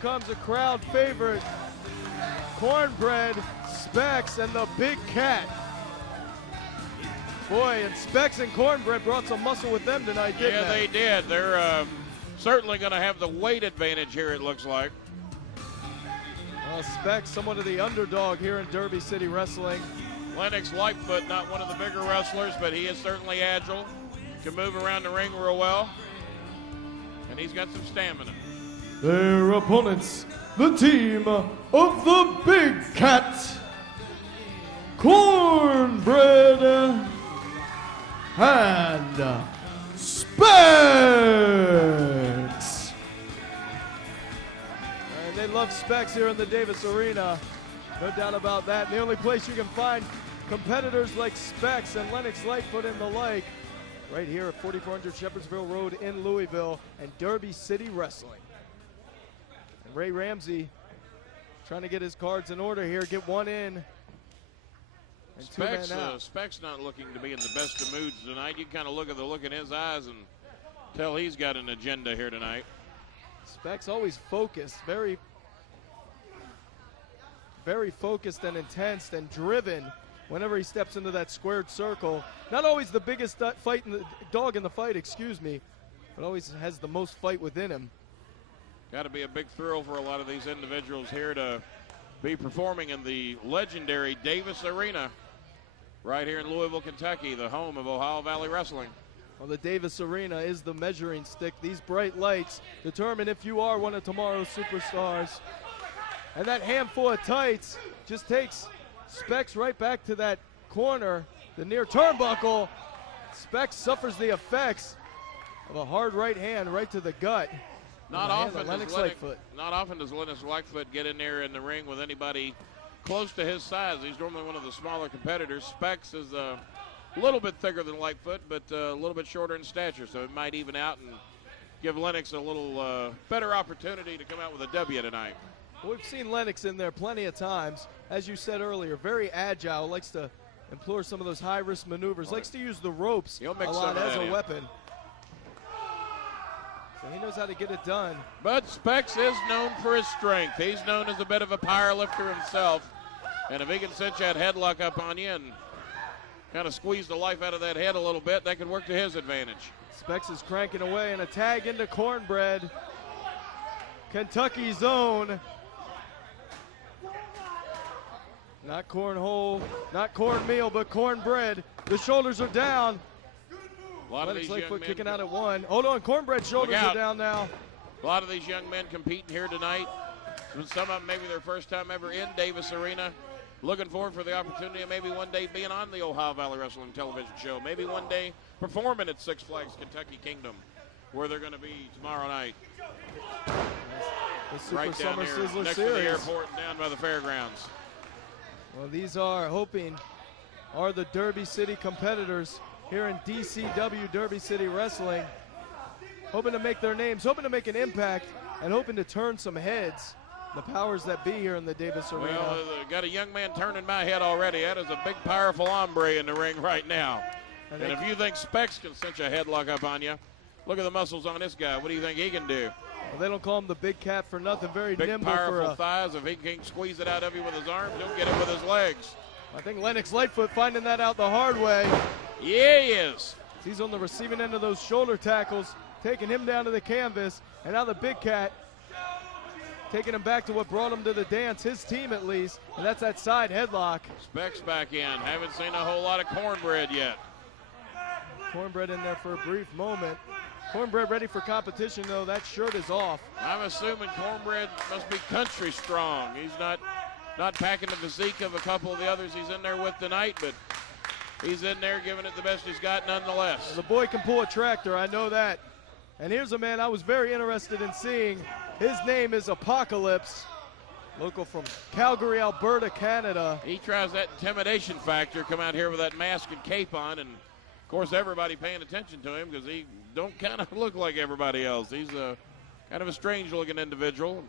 comes a crowd favorite. Cornbread, Specs, and the Big Cat. Boy, and Specs and Cornbread brought some muscle with them tonight, didn't they? Yeah, they did. They're certainly going to have the weight advantage here, it looks like. Specs, somewhat of the underdog here in Derby City Wrestling. Lennox Lightfoot, not one of the bigger wrestlers, but he is certainly agile. Can move around the ring real well. And he's got some stamina. Their opponents, the team of the Big Cat, Cornbread, and Specs. And they love Specs here in the Davis Arena. No doubt about that. And the only place you can find competitors like Specs and Lennox Lightfoot and the like, right here at 4400 Shepherdsville Road in Louisville and Derby City Wrestling. And Ray Ramsey trying to get his cards in order here, get one in. And Specs not looking to be in the best of moods tonight. You kind of look at the look in his eyes and tell he's got an agenda here tonight. Specs always focused, very focused and intense and driven whenever he steps into that squared circle. Not always the biggest dog in the fight, excuse me, but always has the most fight within him. Got to be a big thrill for a lot of these individuals here to be performing in the legendary Davis Arena right here in Louisville, Kentucky, the home of Ohio Valley Wrestling. Well, the Davis Arena is the measuring stick. These bright lights determine if you are one of tomorrow's superstars. And that handful of tights just takes Specs right back to that corner, the near turnbuckle. Specs suffers the effects of a hard right hand right to the gut. Not often does Lennox Lightfoot get in there in the ring with anybody close to his size. He's normally one of the smaller competitors. Specs is a little bit thicker than Lightfoot, but a little bit shorter in stature, so it might even out and give Lennox a little better opportunity to come out with a W tonight. We've seen Lennox in there plenty of times. As you said earlier, very agile, likes to employ some of those high-risk maneuvers, likes to use the ropes a lot as a weapon. So he knows how to get it done. But Specs is known for his strength. He's known as a bit of a power lifter himself. And if he can cinch that headlock up on you and kind of squeeze the life out of that head a little bit, that could work to his advantage. Specs is cranking away, and a tag into Cornbread. Kentucky's own. Not cornhole, not cornmeal, but cornbread. The shoulders are down. A lot of these young men kicking out at one. Hold on, Cornbread's shoulders are down now. A lot of these young men competing here tonight. Some of them maybe their first time ever in Davis Arena. Looking forward for the opportunity of maybe one day being on the Ohio Valley Wrestling television show. Maybe one day performing at Six Flags Kentucky Kingdom, where they're going to be tomorrow night. The Super right down Summer here, Sizzler next Series. to the airport and down by the fairgrounds. Well, these are the Derby City competitors here in DCW, Derby City Wrestling. Hoping to make their names, hoping to make an impact, and hoping to turn some heads. The powers that be here in the Davis Arena. Well, got a young man turning my head already. That is a big, powerful hombre in the ring right now. And if you think Specs can cinch a headlock up on you, look at the muscles on this guy. What do you think he can do? Well, they don't call him the Big Cat for nothing. Very big, nimble. Powerful thighs. If he can't squeeze it out of you with his arms, he'll get it with his legs. I think Lennox Lightfoot finding that out the hard way. Yeah, he is. He's on the receiving end of those shoulder tackles, taking him down to the canvas. And now the Big Cat taking him back to what brought him to the dance, his team at least, and that's that side headlock. Specs back in. Haven't seen a whole lot of Cornbread yet. Cornbread in there for a brief moment. Cornbread ready for competition, though. That shirt is off. I'm assuming Cornbread must be country strong. He's not packing the physique of a couple of the others he's in there with tonight, but he's in there giving it the best he's got nonetheless. The boy can pull a tractor, I know that. And here's a man I was very interested in seeing. His name is Apocalypse, local from Calgary, Alberta, Canada. He tries that intimidation factor, come out here with that mask and cape on, and of course everybody paying attention to him because he don't kind of look like everybody else. He's a kind of a strange looking individual.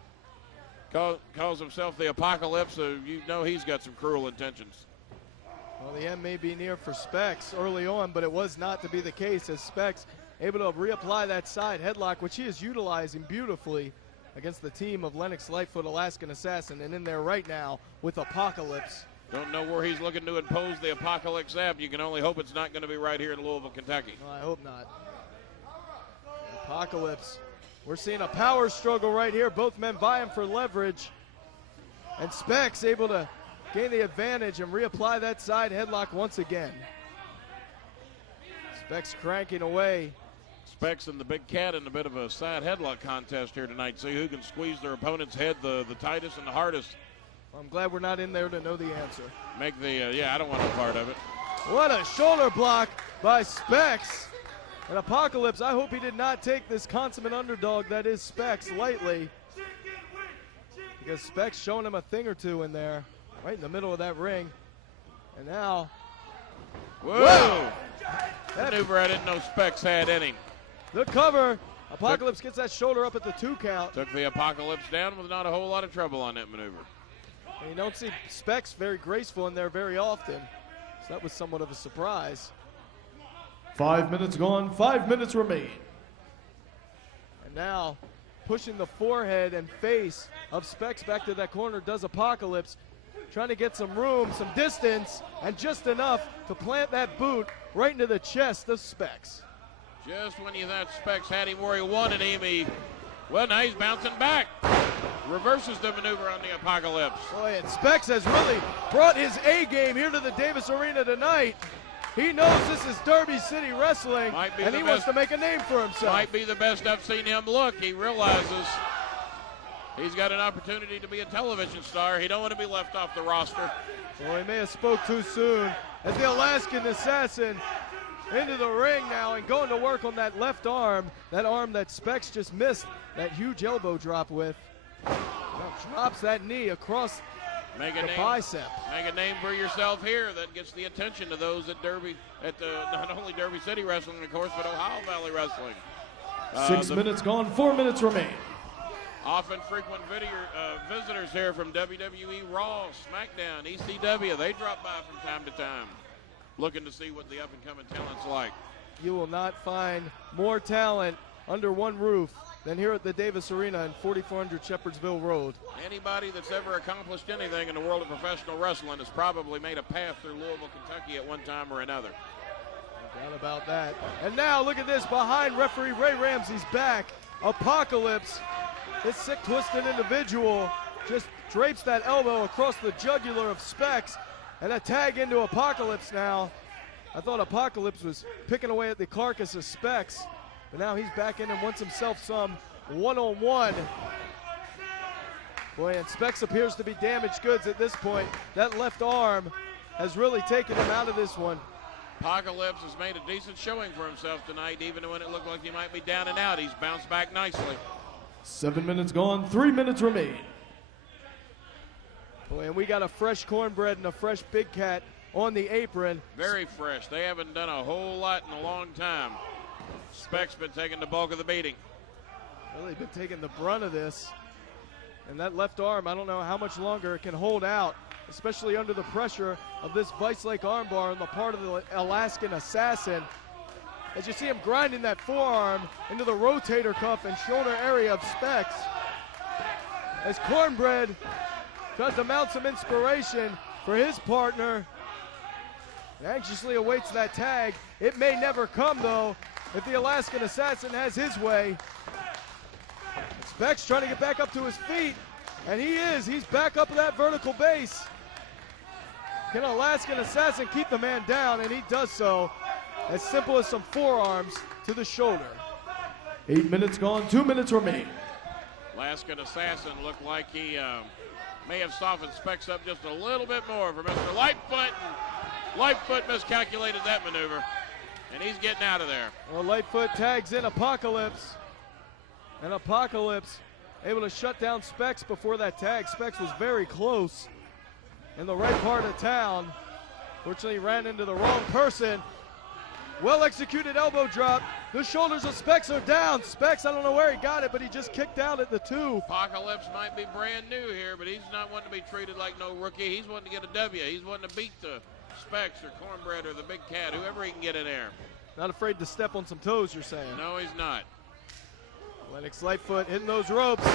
Calls himself the Apocalypse, so you know he's got some cruel intentions. Well, the end may be near for Specs early on, but it was not to be the case as Specs able to reapply that side headlock, which he is utilizing beautifully. against the team of Lennox, Lightfoot, Alaskan Assassin, and in there right now with Apocalypse. Don't know where he's looking to impose the Apocalypse app. You can only hope it's not going to be right here in Louisville, Kentucky. Well, I hope not. Apocalypse. We're seeing a power struggle right here. Both men vying for leverage. And Specs able to gain the advantage and reapply that side headlock once again. Specs cranking away. Specs and the Big Cat in a bit of a side headlock contest here tonight. See who can squeeze their opponent's head the tightest and the hardest. Well, I'm glad we're not in there to know the answer. Make the, yeah, I don't want no part of it. What a shoulder block by Specs. And Apocalypse, I hope he did not take this consummate underdog that is Specs lightly. Because Specs showing him a thing or two in there, right in the middle of that ring. And now, whoa! That maneuver I didn't know Specs had in him. The cover. Apocalypse gets that shoulder up at the 2 count. Took the Apocalypse down with not a whole lot of trouble on that maneuver. And you don't see Specs very graceful in there very often. So that was somewhat of a surprise. 5 minutes gone, 5 minutes remain. And now, pushing the forehead and face of Specs back to that corner does Apocalypse. Trying to get some room, some distance, and just enough to plant that boot right into the chest of Specs. Just when you thought Specs had him where he wanted him, well, now he's bouncing back. Reverses the maneuver on the Apocalypse. Boy, and Specs has really brought his A game here to the Davis Arena tonight. He knows this is Derby City Wrestling, and he wants to make a name for himself. Might be the best I've seen him look. He realizes he's got an opportunity to be a television star. He don't want to be left off the roster. Well, he may have spoke too soon as the Alaskan Assassin into the ring now and going to work on that left arm, that arm that Specs just missed that huge elbow drop with. Now drops that knee across the bicep. Make a name for yourself here that gets the attention of those at Derby, not only Derby City Wrestling, of course, but Ohio Valley Wrestling. 6 minutes gone, 4 minutes remain. Often frequent visitors here from WWE Raw, SmackDown, ECW. They drop by from time to time, looking to see what the up-and-coming talent's like. You will not find more talent under one roof than here at the Davis Arena in 4400 Shepherdsville Road. Anybody that's ever accomplished anything in the world of professional wrestling has probably made a path through Louisville, Kentucky at one time or another. No doubt about that. And now look at this, behind referee Ray Ramsey's back, Apocalypse, this sick, twisted individual, just drapes that elbow across the jugular of Specs, and a tag into Apocalypse now. I thought Apocalypse was picking away at the carcass of Specs, but now he's back in and wants himself some one-on-one. Boy, and Specs appears to be damaged goods at this point. That left arm has really taken him out of this one. Apocalypse has made a decent showing for himself tonight, even when it looked like he might be down and out. He's bounced back nicely. 7 minutes gone, 3 minutes remain. Boy, and we got a fresh Cornbread and a fresh Big Cat on the apron. Very fresh. They haven't done a whole lot in a long time. Specs been taking the bulk of the beating. Really been taking the brunt of this. And that left arm, I don't know how much longer it can hold out, especially under the pressure of this vice-like armbar on the part of the Alaskan Assassin. As you see him grinding that forearm into the rotator cuff and shoulder area of Specs. As Cornbread tries to mount some inspiration for his partner. And anxiously awaits that tag. It may never come, though, if the Alaskan Assassin has his way. Specs trying to get back up to his feet, and he is. He's back up to that vertical base. Can Alaskan Assassin keep the man down? And he does so. As simple as some forearms to the shoulder. 8 minutes gone, 2 minutes remain. Alaskan Assassin looked like he may have softened Specs up just a little bit more for Mr. Lightfoot. And Lightfoot miscalculated that maneuver, and he's getting out of there. Well, Lightfoot tags in Apocalypse. And Apocalypse able to shut down Specs before that tag. Specs was very close in the right part of town. Fortunately, ran into the wrong person. Well executed elbow drop. The shoulders of Specs are down. Specs, I don't know where he got it, but he just kicked out at the 2. Apocalypse might be brand new here, but he's not wanting to be treated like no rookie. He's wanting to get a W. He's wanting to beat the Specs or Cornbread or the Big Cat, whoever he can get in there. Not afraid to step on some toes, you're saying? No, he's not. Lennox Lightfoot hitting those ropes.